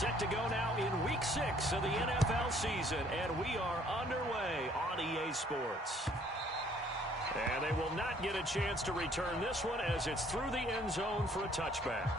Set to go now in Week 6 of the NFL season, and we are underway on EA Sports. And they will not get a chance to return this one as it's through the end zone for a touchback.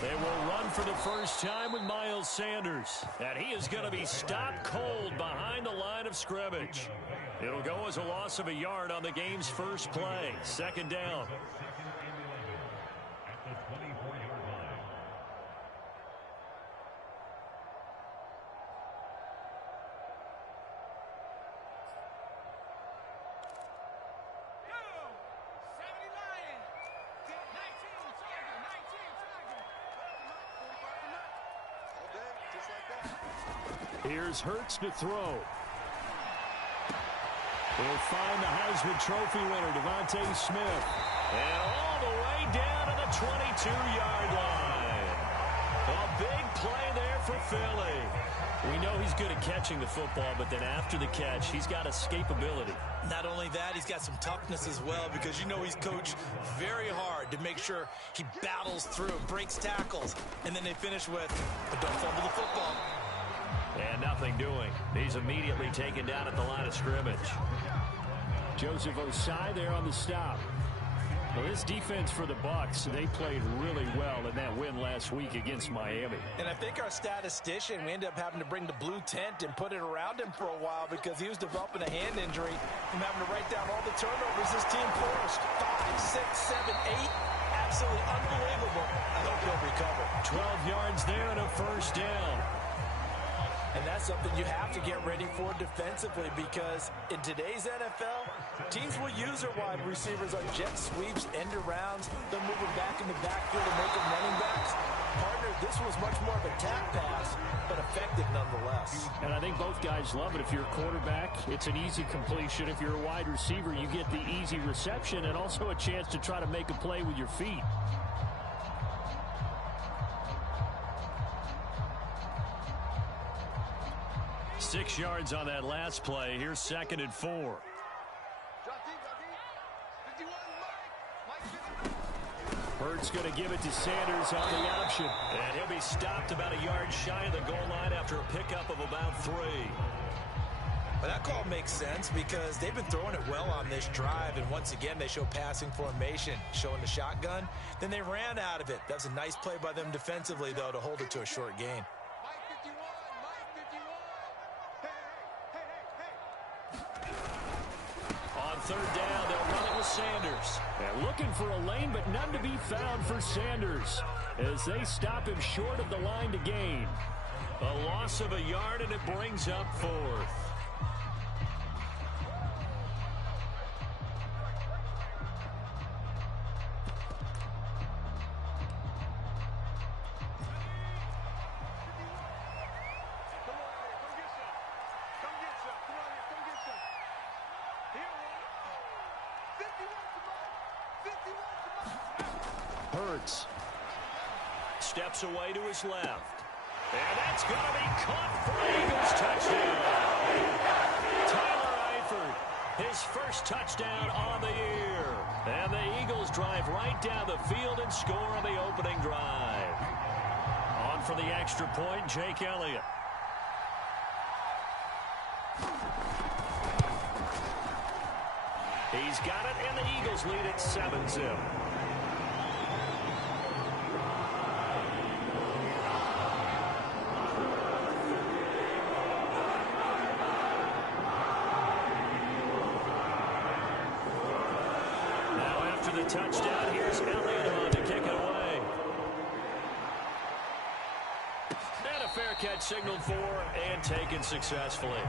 They will run for the first time with Miles Sanders. And he is going to be stopped cold behind the line of scrimmage. It'll go as a loss of a yard on the game's first play. Second down. Here's Hurts to throw. He'll find the Heisman Trophy winner, Devontae Smith. And all the way down to the 22-yard line. A big play there for Philly. We know he's good at catching the football, but then after the catch, he's got escapability. Not only that, he's got some toughness as well, because you know he's coached very hard to make sure he battles through, breaks tackles, and then they finish with, but don't fumble the football. And nothing doing. He's immediately taken down at the line of scrimmage. Joseph Ossai there on the stop. Well, this defense for the Bucs, they played really well in that win last week against Miami. And I think our statistician, we ended up having to bring the blue tent and put it around him for a while because he was developing a hand injury from having to write down all the turnovers his team forced. 5, 6, 7, 8. Absolutely unbelievable. I hope he'll recover. 12 yards there and a first down. And that's something you have to get ready for defensively, because in today's NFL, teams will use their wide receivers on jet sweeps, end arounds. They'll move them back in the backfield and make them running backs. Partner, this was much more of a tap pass, but effective nonetheless. And I think both guys love it. If you're a quarterback, it's an easy completion. If you're a wide receiver, you get the easy reception and also a chance to try to make a play with your feet. Six yards on that last play. Here's 2nd and 4. Hurts going to give it to Sanders on the option. And he'll be stopped about a yard shy of the goal line after a pickup of about 3. But that call makes sense because they've been throwing it well on this drive, and once again they show passing formation, showing the shotgun. Then they ran out of it. That was a nice play by them defensively, though, to hold it to a short gain. Third down, they'll run it with Sanders. They're looking for a lane, but none to be found for Sanders as they stop him short of the line to gain. A loss of a yard, and it brings up 4th. Hurts steps away to his left. And that's going to be caught for Eagles touchdown. Tyler Eifert, his first touchdown on the year. And the Eagles drive right down the field and score on the opening drive. On for the extra point, Jake Elliott. He's got it, and the Eagles lead it 7-0. The touchdown. Here's Elliott on to kick it away. And a fair catch signaled for and taken successfully.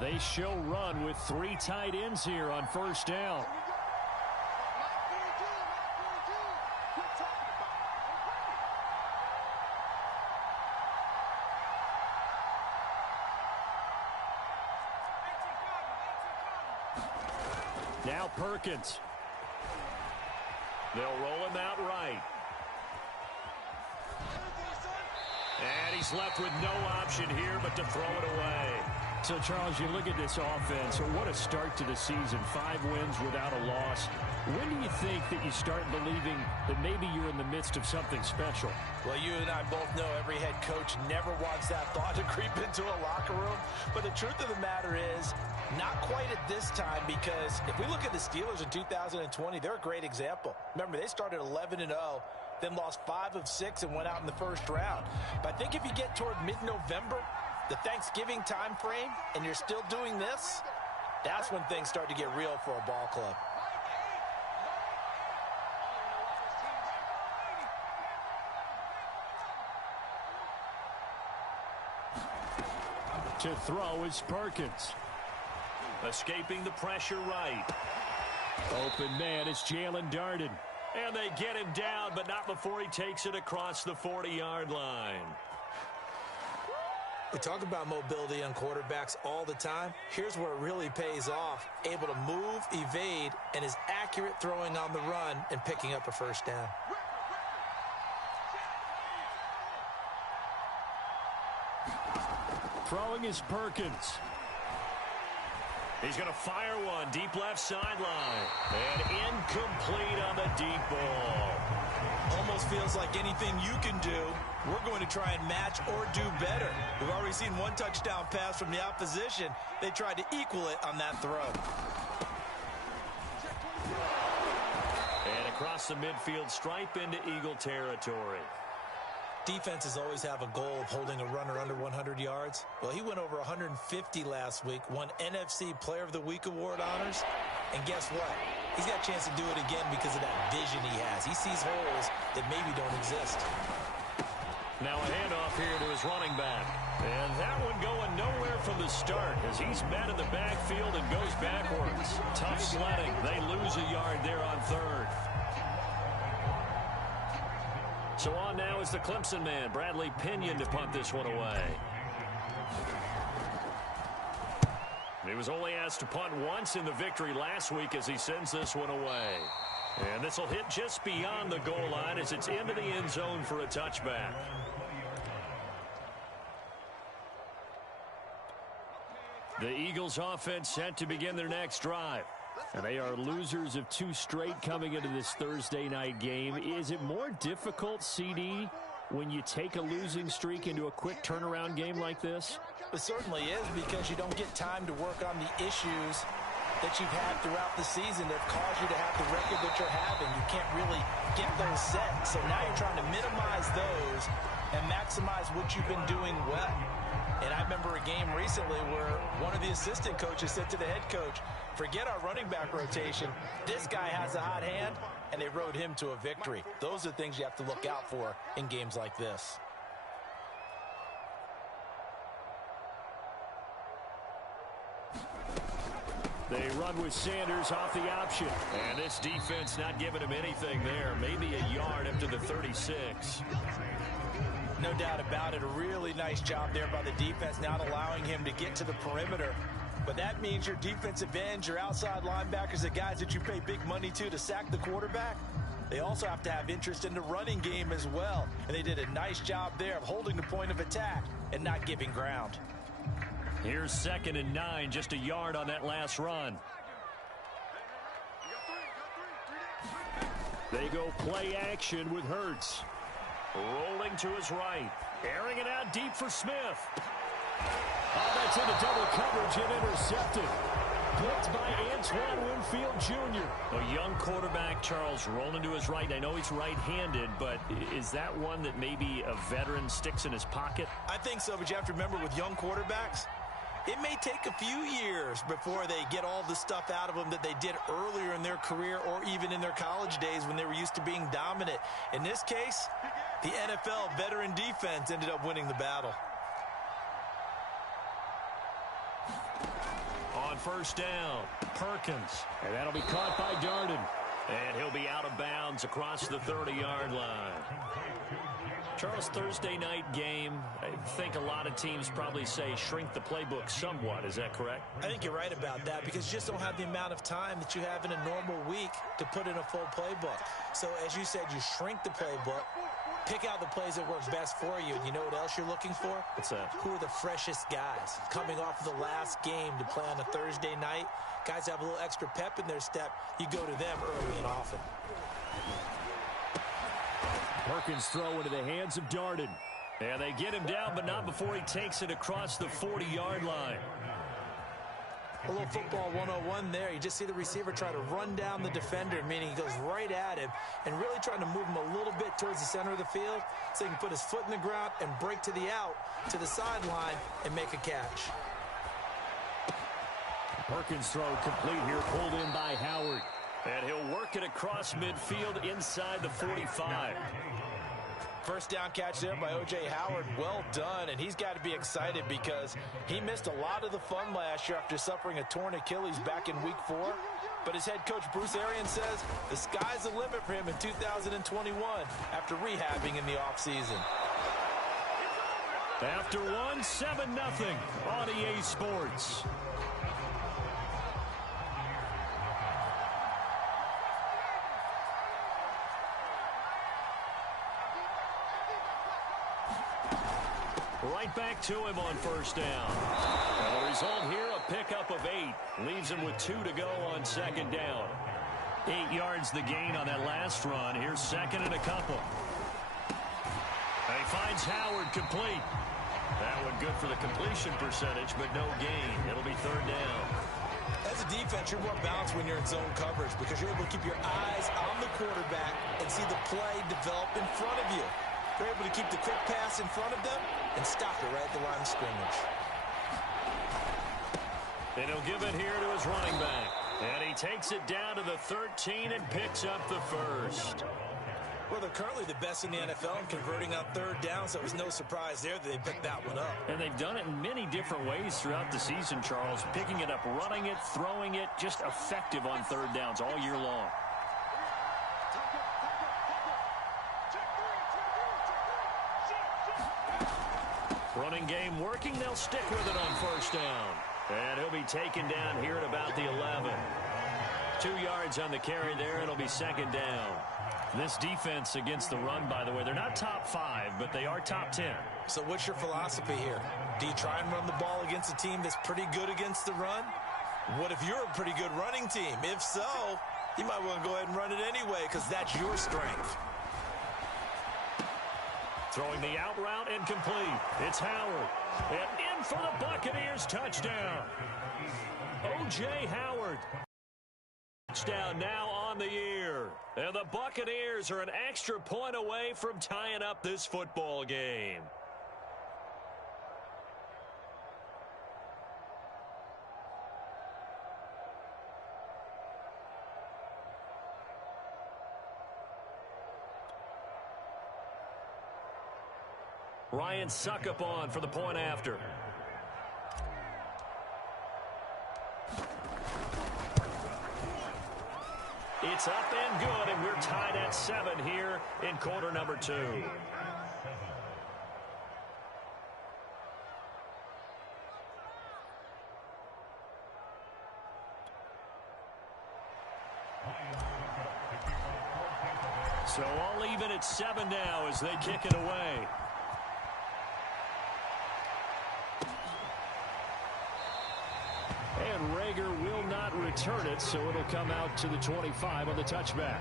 They show run with 3 tight ends here on first down. Now Perkins. They'll roll him out right. And he's left with no option here but to throw it away. So, Charles, you look at this offense, what a start to the season. 5 wins without a loss. When do you think that you start believing that maybe you're in the midst of something special? Well, you and I both know every head coach never wants that thought to creep into a locker room. But the truth of the matter is, not quite at this time, because if we look at the Steelers in 2020, they're a great example. Remember, they started 11-0, then lost 5 of 6 and went out in the first round. But I think if you get toward mid-November, the Thanksgiving time frame, and you're still doing this, that's when things start to get real for a ball club. To throw is Perkins. Escaping the pressure right. Open man is Jalen Darden. And they get him down, but not before he takes it across the 40-yard line. We talk about mobility on quarterbacks all the time. Here's where it really pays off. Able to move, evade, and is accurate throwing on the run and picking up a first down. Throwing is Perkins. He's going to fire one deep left sideline. And incomplete on the deep ball. Almost feels like anything you can do, we're going to try and match or do better. We've already seen 1 touchdown pass from the opposition. They tried to equal it on that throw. And across the midfield stripe into Eagle territory. Defenses always have a goal of holding a runner under 100 yards. Well, he went over 150 last week, won NFC Player of the Week award honors. And guess what? He's got a chance to do it again because of that vision he has. He sees holes that maybe don't exist. Now a handoff here to his running back. And that one going nowhere from the start as he's met in the backfield and goes backwards. Tough sledding. They lose a yard there on third. So on now is the Clemson man, Bradley Pinion, to punt this one away. He was only asked to punt once in the victory last week as he sends this one away. And this will hit just beyond the goal line as it's into the end zone for a touchback. The Eagles offense set to begin their next drive. And they are losers of 2 straight coming into this Thursday night game. Is it more difficult, CD, when you take a losing streak into a quick turnaround game like this? It certainly is, because you don't get time to work on the issues that you've had throughout the season that caused you to have the record that you're having. You can't really get those set. So now you're trying to minimize those and maximize what you've been doing well. And I remember a game recently where one of the assistant coaches said to the head coach, forget our running back rotation. This guy has a hot hand, and they rode him to a victory. Those are things you have to look out for in games like this. They run with Sanders off the option. And this defense not giving him anything there. Maybe a yard up to the 36. No doubt about it. A really nice job there by the defense, not allowing him to get to the perimeter. But that means your defensive ends, your outside linebackers, the guys that you pay big money to sack the quarterback, they also have to have interest in the running game as well. And they did a nice job there of holding the point of attack and not giving ground. Here's 2nd and 9, just a yard on that last run. They go play action with Hurts. Rolling to his right. Airing it out deep for Smith. Oh, that's into double coverage and intercepted. Picked by Antoine Winfield Jr. A young quarterback, Charles, rolling to his right. I know he's right-handed, but is that one that maybe a veteran sticks in his pocket? I think so, but you have to remember with young quarterbacks, it may take a few years before they get all the stuff out of them that they did earlier in their career or even in their college days when they were used to being dominant. In this case, the NFL veteran defense ended up winning the battle. first down. Perkins. And that'll be caught by Darden. And he'll be out of bounds across the 30-yard line. Charles, Thursday night game, I think a lot of teams probably say shrink the playbook somewhat. Is that correct? I think you're right about that because you just don't have the amount of time that you have in a normal week to put in a full playbook. So as you said, you shrink the playbook, pick out the plays that work best for you. And you know what else you're looking for? What's that? Who are the freshest guys coming off of the last game to play on a Thursday night? Guys have a little extra pep in their step. You go to them early and often. Perkins throw into the hands of Darden. And they get him down, but not before he takes it across the 40-yard line. A little football 101 there. You just see the receiver try to run down the defender, meaning he goes right at him and really trying to move him a little bit towards the center of the field so he can put his foot in the ground and break to the out, to the sideline, and make a catch. Perkins throw complete here, pulled in by Howard. And he'll work it across midfield inside the 45. First down catch there by O.J. Howard. Well done, and he's got to be excited because he missed a lot of the fun last year after suffering a torn Achilles back in Week 4. But as head coach Bruce Arians says, the sky's the limit for him in 2021 after rehabbing in the offseason. After one, 7-0 on EA Sports. Right back to him on first down. And the result here, a pickup of 8. Leaves him with 2 to go on second down. 8 yards the gain on that last run. Here's second and a couple. He finds Howard complete. That one good for the completion percentage, but no gain. It'll be third down. As a defense, you're more balanced when you're in zone coverage because you're able to keep your eyes on the quarterback and see the play develop in front of you. They're able to keep the quick pass in front of them and stop it right at the line of scrimmage. And he'll give it here to his running back. And he takes it down to the 13 and picks up the first. Well, they're currently the best in the NFL in converting on third down, so it was no surprise there that they picked that one up. And they've done it in many different ways throughout the season, Charles. Picking it up, running it, throwing it, just effective on third downs all year long. Running game working. They'll stick with it on first down. And he'll be taken down here at about the 11. 2 yards on the carry there. It'll be second down. This defense against the run, by the way, they're not top 5, but they are top 10. So what's your philosophy here? Do you try and run the ball against a team that's pretty good against the run? What if you're a pretty good running team? If so, you might want to go ahead and run it anyway because that's your strength. Throwing the out route and complete. It's Howard. And in for the Buccaneers touchdown. O.J. Howard. Touchdown now on the year. And the Buccaneers are an extra point away from tying up this football game. Ryan Succop on for the point after. It's up and good, and we're tied at 7 here in quarter number 2. So all even at 7 now as they kick it away. And Rager will not return it, so it'll come out to the 25 on the touchback.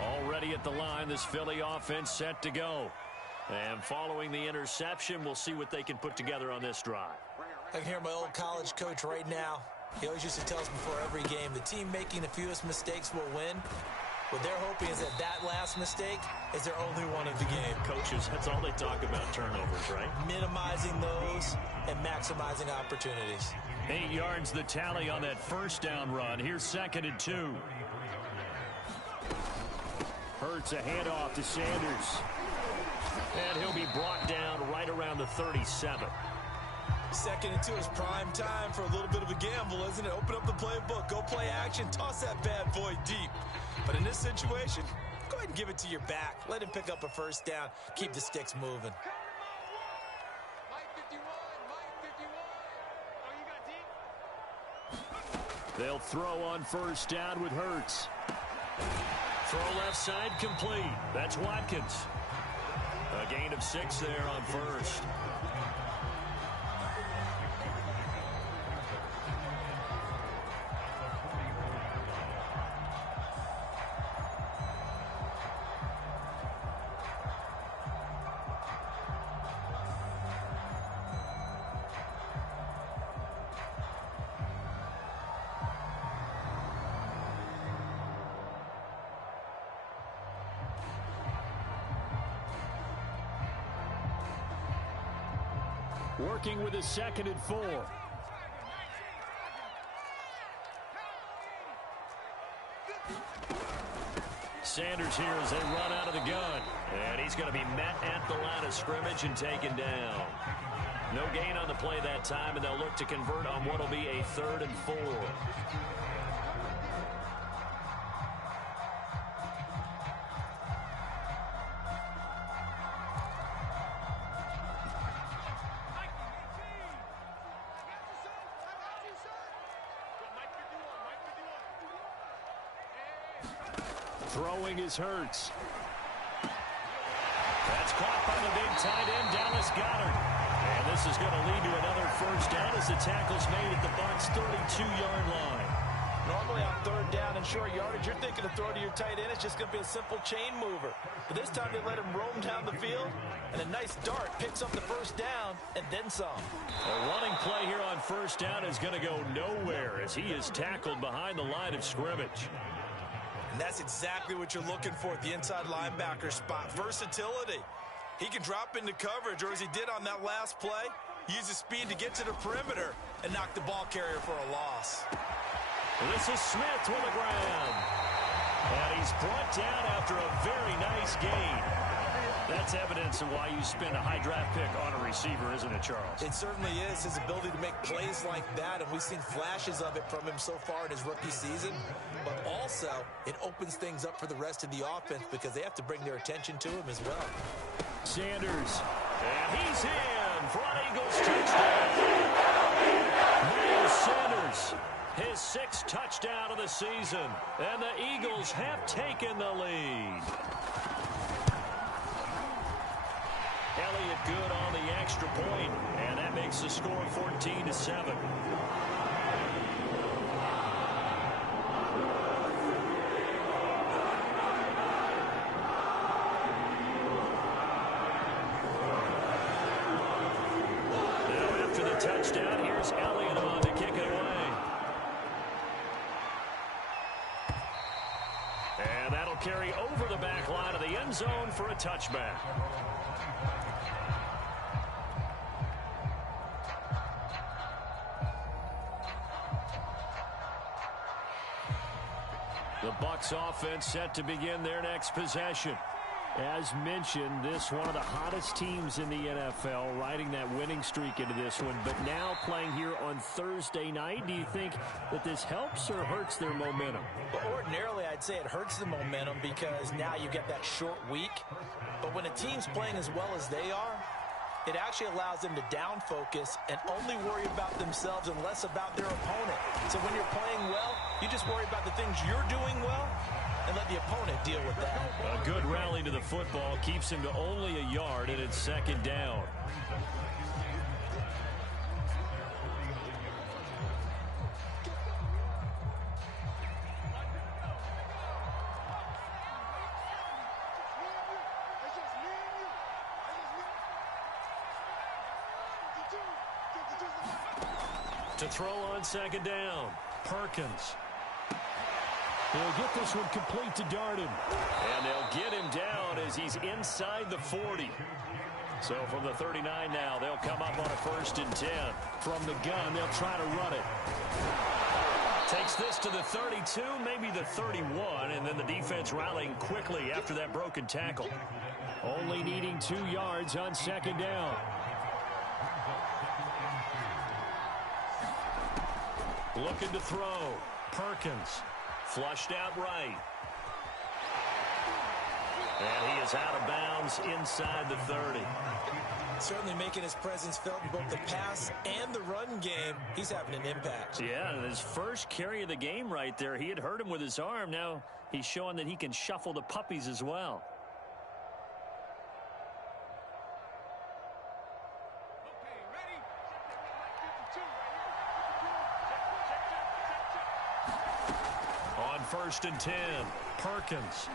Already at the line, this Philly offense set to go. And following the interception, we'll see what they can put together on this drive. I can hear my old college coach right now. He always used to tell us before every game, the team making the fewest mistakes will win. What they're hoping is that that last mistake is their only one of the game. Coaches, that's all they talk about, turnovers, right? Minimizing those and maximizing opportunities. 8 yards the tally on that first down run. Here's second and 2. Hurts a handoff to Sanders. And he'll be brought down right around the 37. Second and 2 is prime time for a little bit of a gamble, isn't it? Open up the playbook, go play action, toss that bad boy deep. But in this situation, go ahead and give it to your back. Let him pick up a first down. Keep the sticks moving. They'll throw on first down with Hurts. Throw left side complete. That's Watkins. A gain of 6 there on first. Working with a 2nd and 4. Sanders here as they run out of the gun. And he's going to be met at the line of scrimmage and taken down. No gain on the play that time, and they'll look to convert on what will be a 3rd and 4. Throwing is Hurts. That's caught by the big tight end, Dallas Goedert. And this is going to lead to another first down as the tackle's made at the Bucs' 32-yard line. Normally on 3rd down and short yardage, you're thinking to throw to your tight end. It's just going to be a simple chain mover. But this time they let him roam down the field, and a nice dart picks up the first down and then some. A running play here on first down is going to go nowhere as he is tackled behind the line of scrimmage. And that's exactly what you're looking for at the inside linebacker spot. Versatility. He can drop into coverage, or as he did on that last play, use his speed to get to the perimeter and knock the ball carrier for a loss. This is Smith with a grab. And he's brought down after a very nice gain. That's evidence of why you spend a high draft pick on a receiver, isn't it, Charles? It certainly is. His ability to make plays like that, and we've seen flashes of it from him so far in his rookie season. But also, it opens things up for the rest of the offense because they have to bring their attention to him as well. Sanders. And he's in for an Eagles touchdown. Miles Sanders, his 6th touchdown of the season. And the Eagles have taken the lead. Elliott good on the extra point, and that makes the score 14-7. Now after the touchdown, here's Elliott on to kick it away. And that'll carry over the back line of the end zone for a touchback. The Bucs offense set to begin their next possession. As mentioned, this one of the hottest teams in the NFL, riding that winning streak into this one, but now playing here on Thursday night. Do you think that this helps or hurts their momentum? Well, ordinarily, I'd say it hurts the momentum because now you get that short week. But when a team's playing as well as they are, it actually allows them to down focus and only worry about themselves and less about their opponent. So when you're playing well, you just worry about the things you're doing well and let the opponent deal with that. A good rally to the football keeps him to only a yard, and it's 2nd down. To throw on 2nd down, Perkins. He'll get this one complete to Darden. And they'll get him down as he's inside the 40. So from the 39 now, they'll come up on a 1st and 10. From the gun, they'll try to run it. Takes this to the 32, maybe the 31, and then the defense rallying quickly after that broken tackle. Only needing 2 yards on 2nd down. Looking to throw. Perkins. Flushed out right. And he is out of bounds inside the 30. Certainly making his presence felt in both the pass and the run game. He's having an impact. Yeah, his first carry of the game right there. He had hurt him with his arm. Now he's showing that he can shuffle the puppies as well. On 1st and 10, Perkins.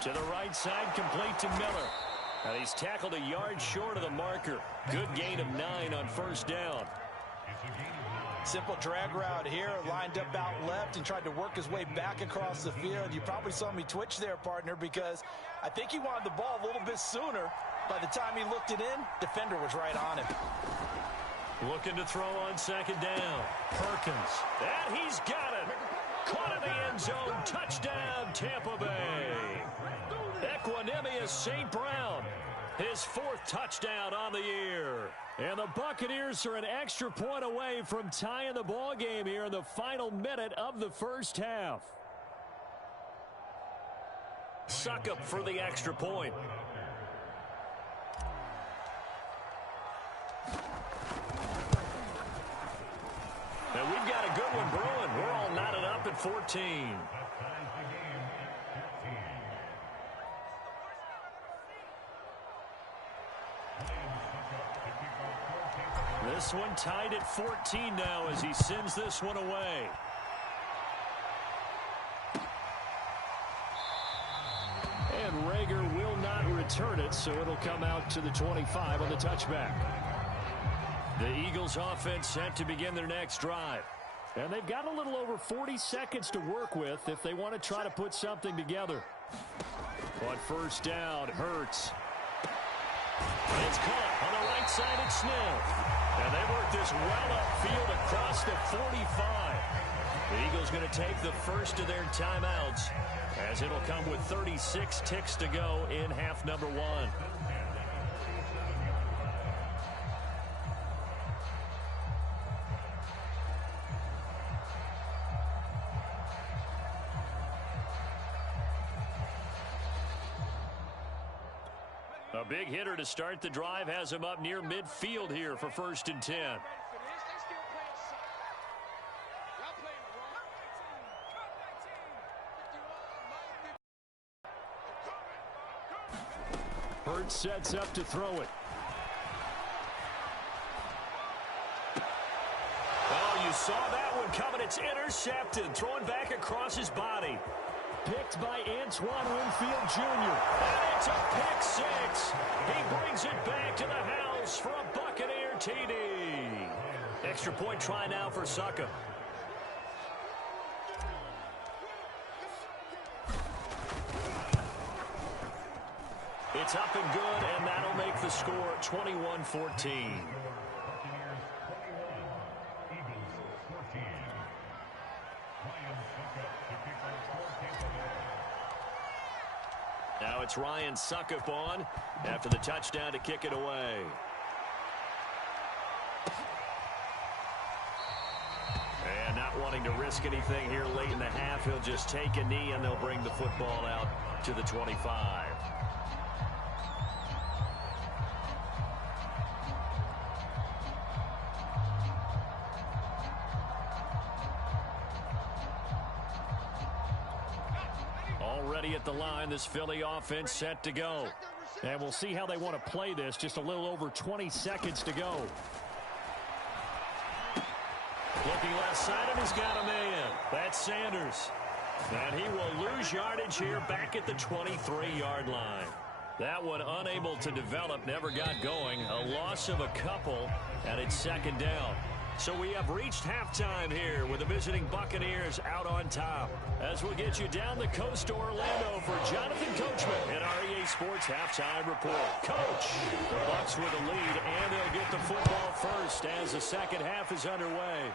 To the right side, complete to Miller. And he's tackled a yard short of the marker. Good gain of 9 on 1st down. Simple drag route here, lined up out left and tried to work his way back across the field. You probably saw me twitch there, partner, because I think he wanted the ball a little bit sooner. By the time he looked it in, defender was right on him. Looking to throw on 2nd down. Perkins. And he's got it. Caught in the end zone. Touchdown, Tampa Bay. Equanimous St. Brown. His 4th touchdown on the year. And the Buccaneers are an extra point away from tying the ball game here in the final minute of the 1st half. Succop for the extra point. And we've got a good one brewing. We're all knotted up at 14. This one tied at 14 now as he sends this one away. And Reagor will not return it, so it'll come out to the 25 on the touchback. The Eagles offense set to begin their next drive. And they've got a little over 40 seconds to work with if they want to try to put something together. On 1st down, Hurts. It's caught on the right side at Smith. And they work this well upfield across the 45. The Eagles going to take the first of their timeouts as it'll come with 36 ticks to go in half number 1. A big hitter to start the drive has him up near midfield here for 1st and 10. Hurts sets up to throw it. Oh, you saw that one coming. It's intercepted. Thrown back across his body. Picked by Antoine Winfield Jr. And it's a pick 6. He brings it back to the house for a Buccaneer TD. Extra point try now for Succop. It's up and good, and that'll make the score 21-14. Now it's Ryan Succop on after the touchdown to kick it away. And not wanting to risk anything here late in the half, he'll just take a knee and they'll bring the football out to the 25. Already at the line, this Philly offense set to go. And we'll see how they want to play this. Just a little over 20 seconds to go. Looking left side, and he's got a man. That's Sanders. And he will lose yardage here back at the 23-yard line. That one unable to develop, never got going. A loss of a couple, and it's 2nd down. So we have reached halftime here with the visiting Buccaneers out on top. As we'll get you down the coast to Orlando for Jonathan Coachman and our EA Sports Halftime Report. Coach, the Bucs with the lead, and they'll get the football first as the second half is underway.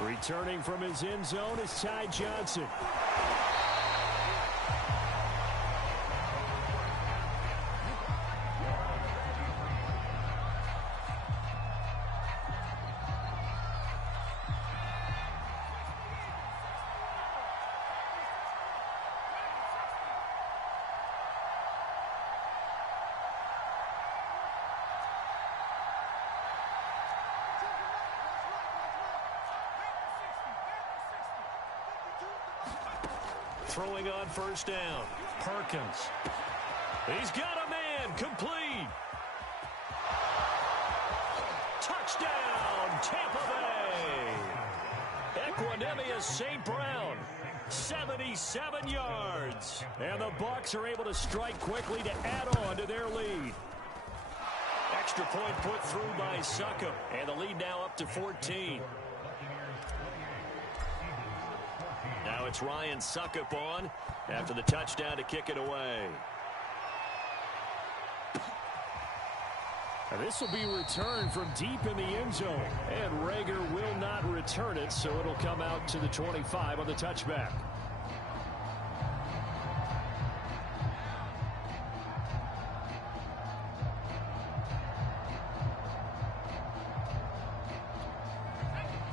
Returning from his end zone is Ty Johnson. throwing on first down. Perkins. He's got a man. Complete. Touchdown, Tampa Bay. Equanimeous St. Brown, 77 yards. And the Bucs are able to strike quickly to add on to their lead. Extra point put through by Succop. And the lead now up to 14. Now it's Ryan Succop on after the touchdown to kick it away. This will be returned from deep in the end zone. And Reagor will not return it, so it'll come out to the 25 on the touchback.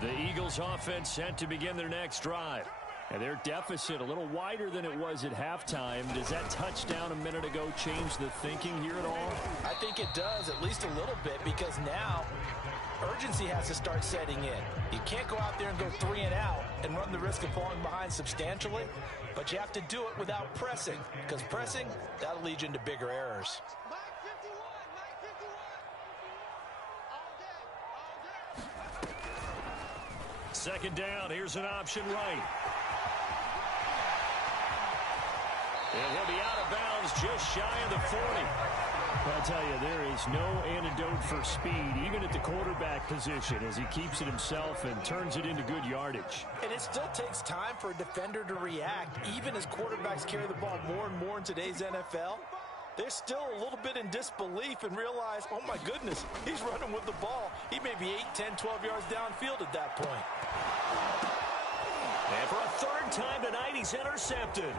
The Eagles offense set to begin their next drive. And their deficit a little wider than it was at halftime. Does that touchdown a minute ago change the thinking here at all? I think it does, at least a little bit, because now urgency has to start setting in. You can't go out there and go 3 and out and run the risk of falling behind substantially, but you have to do it without pressing, because pressing, that'll lead you into bigger errors. Second down, here's an option right. And he'll be out of bounds just shy of the 40. I'll tell you, there is no antidote for speed, even at the quarterback position, as he keeps it himself and turns it into good yardage. And it still takes time for a defender to react, even as quarterbacks carry the ball more and more in today's NFL. They're still a little bit in disbelief and realize, oh my goodness, he's running with the ball. He may be 8, 10, 12 yards downfield at that point. And for a third time tonight, he's intercepted.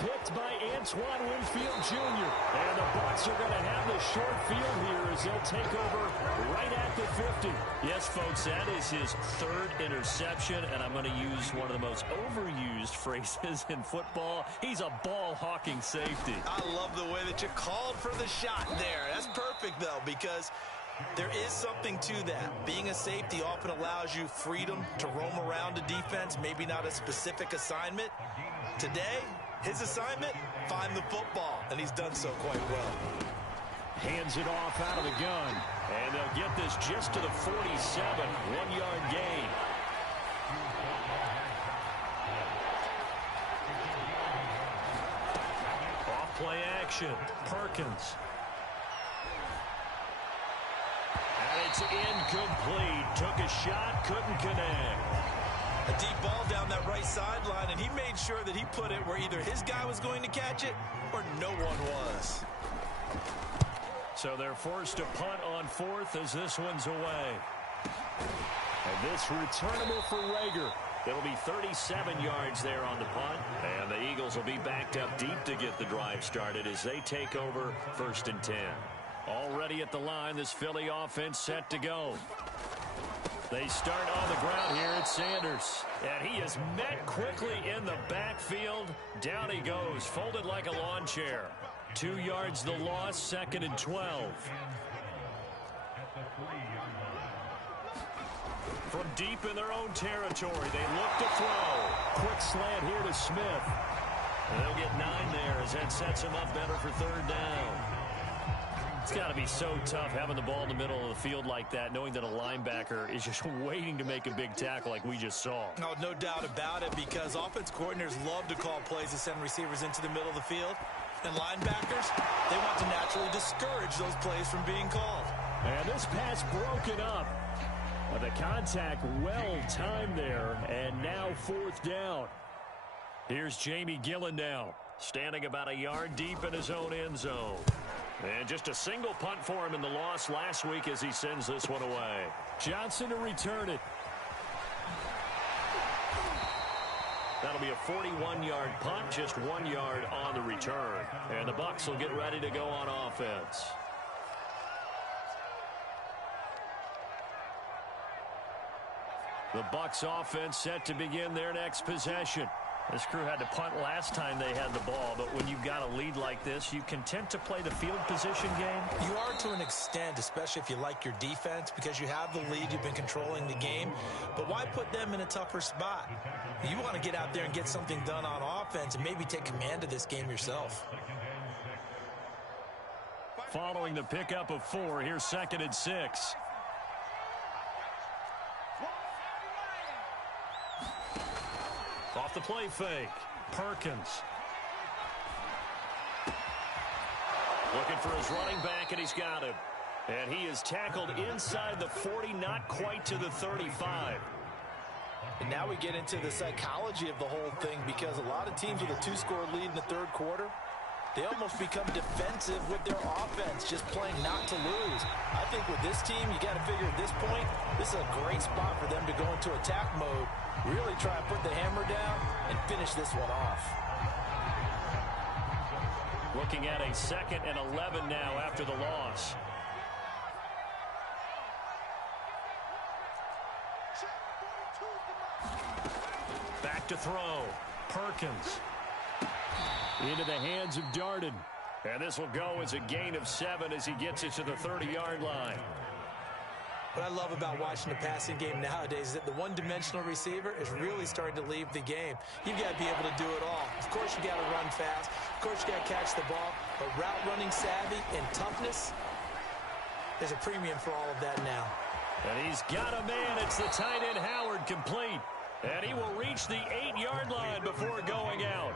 Picked by Antoine Winfield Jr. And the Bucs are going to have the short field here as they'll take over right at the 50. Yes, folks, that is his third interception, and I'm going to use one of the most overused phrases in football. He's a ball-hawking safety. I love the way that you called for the shot there. That's perfect, though, because there is something to that. Being a safety often allows you freedom to roam around a defense, maybe not a specific assignment. Today, his assignment, find the football, and he's done so quite well. Hands it off out of the gun, and they'll get this just to the 47, 1-yard gain. Off play action, Perkins. And it's incomplete. Took a shot, couldn't connect. A deep ball down that right sideline, and he made sure that he put it where either his guy was going to catch it or no one was. So they're forced to punt on fourth as this one's away. And this returnable for Reagor. It'll be 37 yards there on the punt. And the Eagles will be backed up deep to get the drive started as they take over 1st and 10. Already at the line, this Philly offense set to go. They start on the ground here at Sanders. And he is met quickly in the backfield. Down he goes, folded like a lawn chair. 2 yards the loss, 2nd and 12. From deep in their own territory, they look to throw. Quick slant here to Smith. And they'll get 9 there as that sets him up better for 3rd down. It's got to be so tough having the ball in the middle of the field like that, knowing that a linebacker is just waiting to make a big tackle like we just saw. No doubt about it, because offense coordinators love to call plays to send receivers into the middle of the field. And linebackers, they want to naturally discourage those plays from being called. And this pass broken up. But the contact well timed there, and now 4th down. Here's Jamie Gillen now, standing about a yard deep in his own end zone. And just a single punt for him in the loss last week as he sends this one away. Johnson to return it. That'll be a 41-yard punt, just 1 yard on the return. And the Bucs will get ready to go on offense. The Bucs offense set to begin their next possession. This crew had to punt last time they had the ball, but when you've got a lead like this, you content to play the field position game? You are to an extent, especially if you like your defense, because you have the lead, you've been controlling the game. But why put them in a tougher spot? You want to get out there and get something done on offense and maybe take command of this game yourself. Following the pickup of 4, here's 2nd and 6. Off the play fake, Perkins. Looking for his running back, and he's got him. And he is tackled inside the 40, not quite to the 35. And now we get into the psychology of the whole thing, because a lot of teams with a 2-score lead in the third quarter, they almost become defensive with their offense, just playing not to lose. I think with this team, you got to figure at this point, this is a great spot for them to go into attack mode, really try and put the hammer down and finish this one off. Looking at a 2nd and 11 now after the loss. Back to throw. Perkins. Into the hands of Darden. And this will go as a gain of 7 as he gets it to the 30-yard line. What I love about watching the passing game nowadays is that the one-dimensional receiver is really starting to leave the game. You've got to be able to do it all. Of course, you got to run fast. Of course, you got to catch the ball. But route running savvy and toughness, there's a premium for all of that now. And he's got a man. It's the tight end Howard, complete. And he will reach the 8-yard line before going out.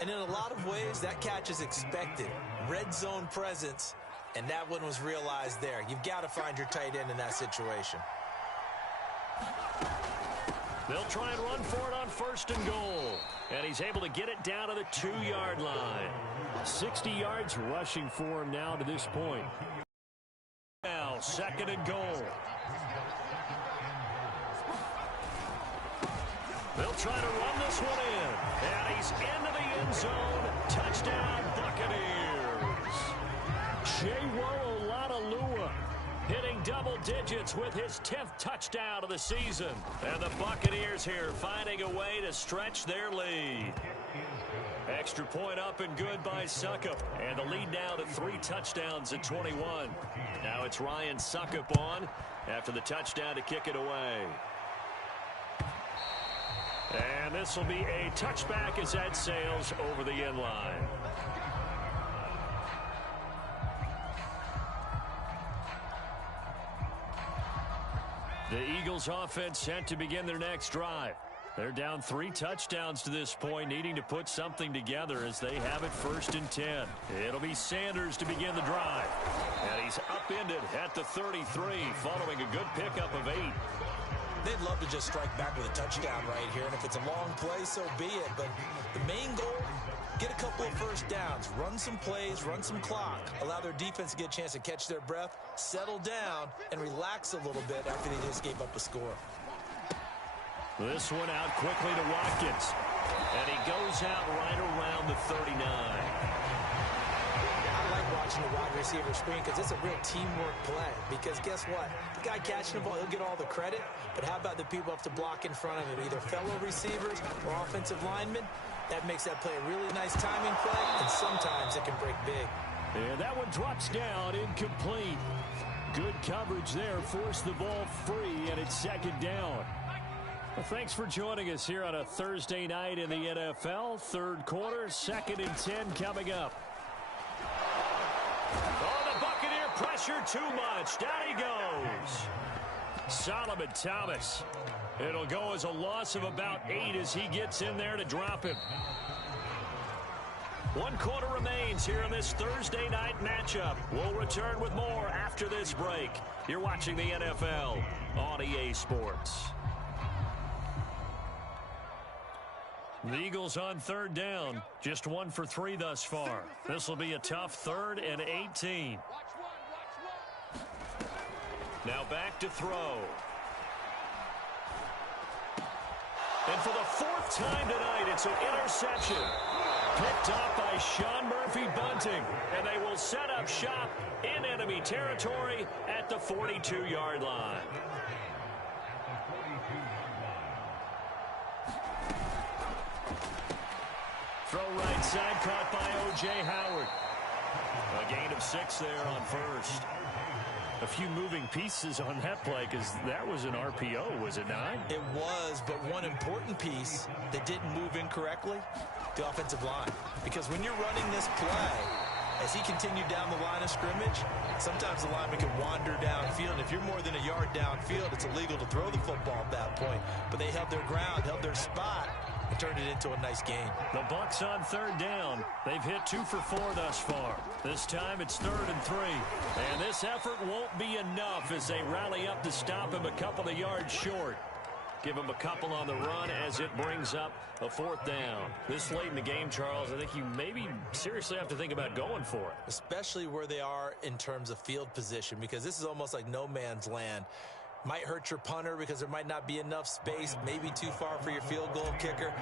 And in a lot of ways, that catch is expected. Red zone presence. And that one was realized there. You've got to find your tight end in that situation. They'll try and run for it on 1st and goal. And he's able to get it down to the 2-yard line. 60 yards rushing for him now to this point. Now, 2nd and goal. They'll try to run this one in. And he's into the end zone. Touchdown, Buccaneers. Jero Oladolua hitting double digits with his 10th touchdown of the season. And the Buccaneers here finding a way to stretch their lead. Extra point up and good by Succop. And the lead now to 3 touchdowns at 21. Now it's Ryan Succop on after the touchdown to kick it away. And this will be a touchback as that sails over the end line. The Eagles offense set to begin their next drive. They're down 3 touchdowns to this point, needing to put something together as they have it 1st and 10. It'll be Sanders to begin the drive. And he's upended at the 33 following a good pickup of 8. They'd love to just strike back with a touchdown right here, and if it's a long play, so be it. But the main goal, get a couple of first downs, run some plays, run some clock, allow their defense to get a chance to catch their breath, settle down, and relax a little bit after they just gave up a score. This one out quickly to Watkins, and he goes out right around the 39. I like watching the wide receiver screen because it's a real teamwork play. Because guess what? The guy catching the ball, he'll get all the credit. But how about the people have to block in front of him, either fellow receivers or offensive linemen? That makes that play a really nice timing play, and sometimes it can break big. And that one drops down, incomplete. Good coverage there, forced the ball free, and it's 2nd down. Well, thanks for joining us here on a Thursday night in the NFL. 3rd quarter, 2nd and 10 coming up. Oh, the Buccaneer pressure too much. Down he goes. Solomon Thomas. It'll go as a loss of about 8 as he gets in there to drop him. 1 quarter remains here in this Thursday night matchup. We'll return with more after this break. You're watching the NFL on EA Sports. The Eagles on 3rd down. Just 1 for 3 thus far. This will be a tough 3rd and 18. Now back to throw. And for the 4th time tonight, it's an interception. Picked up by Sean Murphy-Bunting. And they will set up shop in enemy territory at the 42-yard line. Throw right side, caught by O.J. Howard. A gain of 6 there on first. A few moving pieces on that play because that was an RPO, was it not? It was, but one important piece that didn't move incorrectly, the offensive line. Because when you're running this play, as he continued down the line of scrimmage, sometimes the lineman can wander downfield. And if you're more than a yard downfield, it's illegal to throw the football at that point. But they held their ground, held their spot, and turned it into a nice game. The Bucs on 3rd down. They've hit 2 for 4 thus far. This time it's 3rd and 3. And this effort won't be enough as they rally up to stop him a couple of yards short. Give him a couple on the run as it brings up a 4th down. This late in the game, Charles, I think you maybe seriously have to think about going for it. Especially where they are in terms of field position, because this is almost like no man's land. Might hurt your punter because there might not be enough space, maybe too far for your field goal kicker.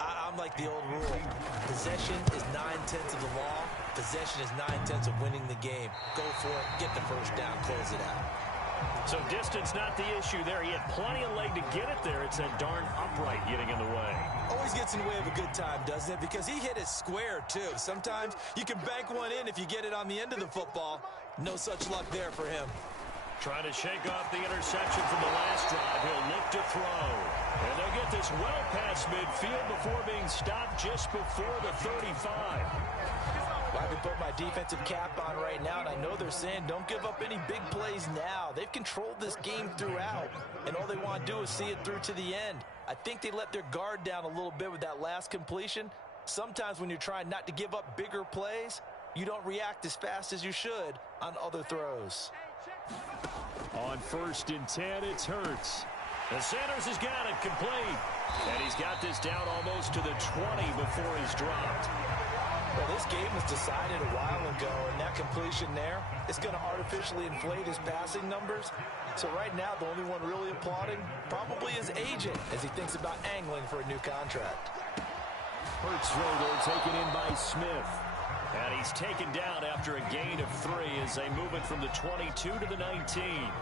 I'm like the old rule. Possession is 9/10 of the law. Possession is 9/10 of winning the game. Go for it, get the first down, close it out. So distance not the issue there. He had plenty of leg to get it there. It's that darn upright getting in the way. Always gets in the way of a good time, doesn't it? Because he hit it square, too. Sometimes you can bank one in if you get it on the end of the football. No such luck there for him. Trying to shake off the interception from the last drive. He'll look to throw. And they'll get this well past midfield before being stopped just before the 35. Well, I can put my defensive cap on right now, and I know they're saying don't give up any big plays now. They've controlled this game throughout, and all they want to do is see it through to the end. I think they let their guard down a little bit with that last completion. Sometimes when you're trying not to give up bigger plays, you don't react as fast as you should on other throws. On 1st and 10, it's Hurts. And Sanders has got it complete. And he's got this down almost to the 20 before he's dropped. Well, this game was decided a while ago, and that completion there is going to artificially inflate his passing numbers. So right now, the only one really applauding probably his agent as he thinks about angling for a new contract. Hurts throw there taken in by Smith. And he's taken down after a gain of 3 as they move it from the 22 to the 19.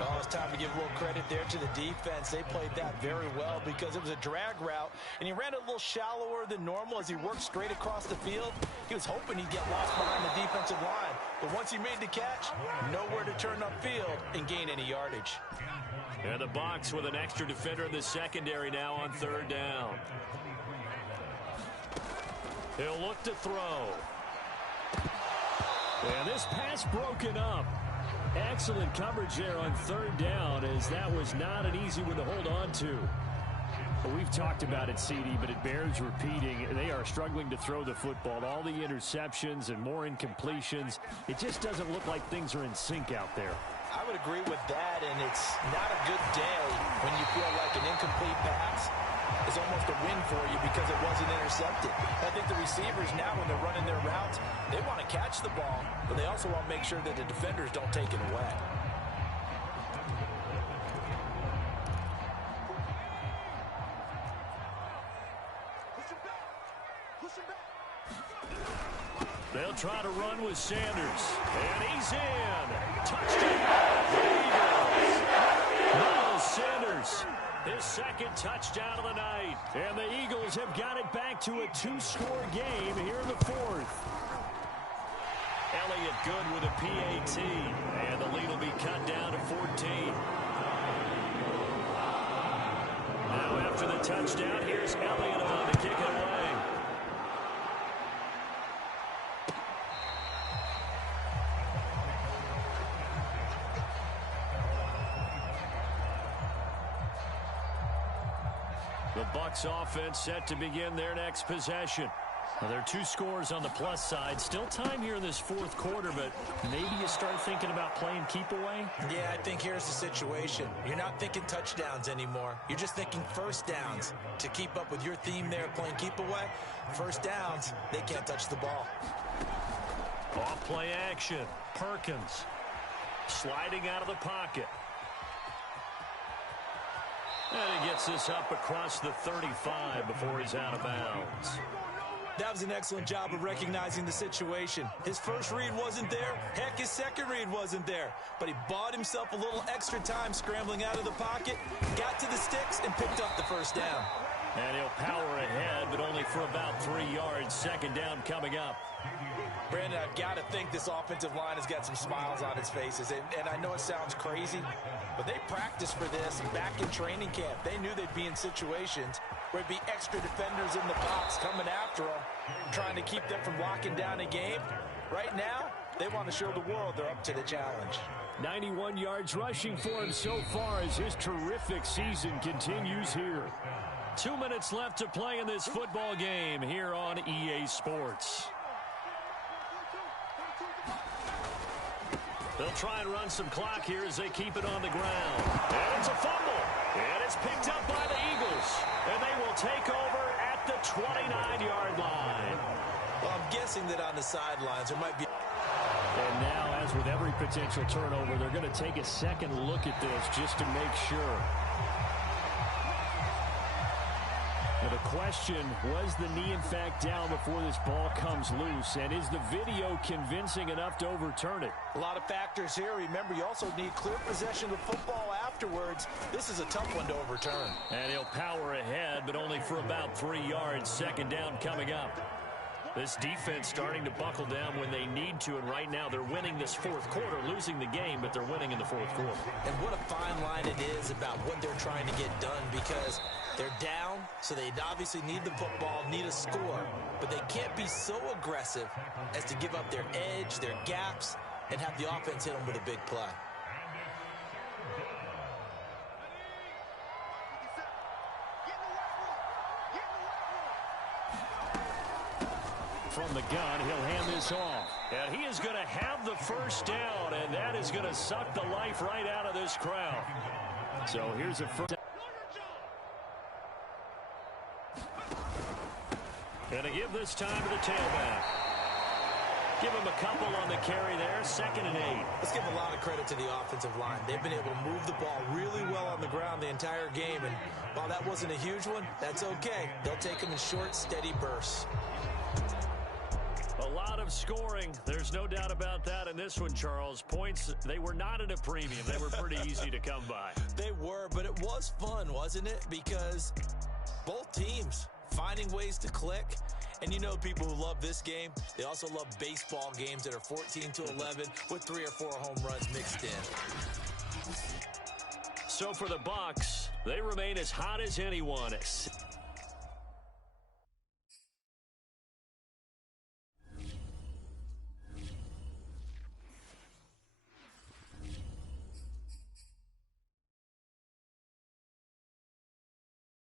Oh, it's time to give a little credit there to the defense. They played that very well because it was a drag route, and he ran it a little shallower than normal as he worked straight across the field. He was hoping he'd get lost behind the defensive line, but once he made the catch, nowhere to turn upfield and gain any yardage. And the Bucs with an extra defender in the secondary now on 3rd down. He'll look to throw. And this pass broken up. Excellent coverage there on 3rd down, as that was not an easy one to hold on to. Well, we've talked about it, CD, but it bears repeating. They are struggling to throw the football. All the interceptions and more incompletions. It just doesn't look like things are in sync out there. I would agree with that, and it's not a good day when you feel like an incomplete pass is almost a win for you because it wasn't intercepted. I think the receivers now, when they're running their routes, they want to catch the ball, but they also want to make sure that the defenders don't take it away. They'll try to run with Sanders, and he's in. Touchdown, Eagles. Miles Sanders, his 2nd touchdown of the night. And the Eagles have got it back to a 2-score game here in the 4th. Elliott good with a PAT, and the lead will be cut down to 14. Now after the touchdown, here's Elliott on to kick it away. The Bucs offense set to begin their next possession. Now, there are 2 scores on the plus side. Still time here in this 4th quarter, but maybe you start thinking about playing keep away? Yeah, I think here's the situation. You're not thinking touchdowns anymore. You're just thinking first downs. To keep up with your theme there, playing keep away, first downs, they can't touch the ball. Off play action. Perkins sliding out of the pocket. And he gets this up across the 35 before he's out of bounds. That was an excellent job of recognizing the situation. His first read wasn't there. Heck, his second read wasn't there. But he bought himself a little extra time scrambling out of the pocket, got to the sticks, and picked up the first down. And he'll power ahead, but only for about 3 yards. Second down coming up. Brandon, I've got to think this offensive line has got some smiles on its faces. And I know it sounds crazy, but they practiced for this back in training camp. They knew they'd be in situations where it'd be extra defenders in the box coming after them, trying to keep them from locking down a game. Right now, they want to show the world they're up to the challenge. 91 yards rushing for him so far as his terrific season continues here. 2 minutes left to play in this football game here on EA Sports. They'll try and run some clock here as they keep it on the ground. And it's a fumble. And it's picked up by the Eagles. And they will take over at the 29-yard line. Well, I'm guessing that on the sidelines there might be... And now, as with every potential turnover, they're going to take a second look at this just to make sure. Now the question, was the knee in fact down before this ball comes loose? And is the video convincing enough to overturn it? A lot of factors here. Remember, you also need clear possession of the football afterwards. This is a tough one to overturn. And he'll power ahead, but only for about 3 yards. Second down coming up. This defense starting to buckle down when they need to, and right now they're winning this fourth quarter, losing the game, but they're winning in the fourth quarter. And what a fine line it is about what they're trying to get done, because they're down, so they obviously need the football, need a score, but they can't be so aggressive as to give up their edge, their gaps, and have the offense hit them with a big play. From the gun, he'll hand this off. And he is going to have the first down, and that is going to suck the life right out of this crowd. So here's a first. Going to give this time to the tailback. Give him a couple on the carry there, 2nd and 8. Let's give a lot of credit to the offensive line. They've been able to move the ball really well on the ground the entire game, and while that wasn't a huge one, that's okay. They'll take them in short, steady bursts. A lot of scoring. There's no doubt about that in this one, Charles. Points, they were not at a premium. They were pretty easy to come by. They were, but it was fun, wasn't it? Because both teams finding ways to click. And you know people who love this game, they also love baseball games that are 14-11 with 3 or 4 home runs mixed in. So for the Bucs, they remain as hot as anyone.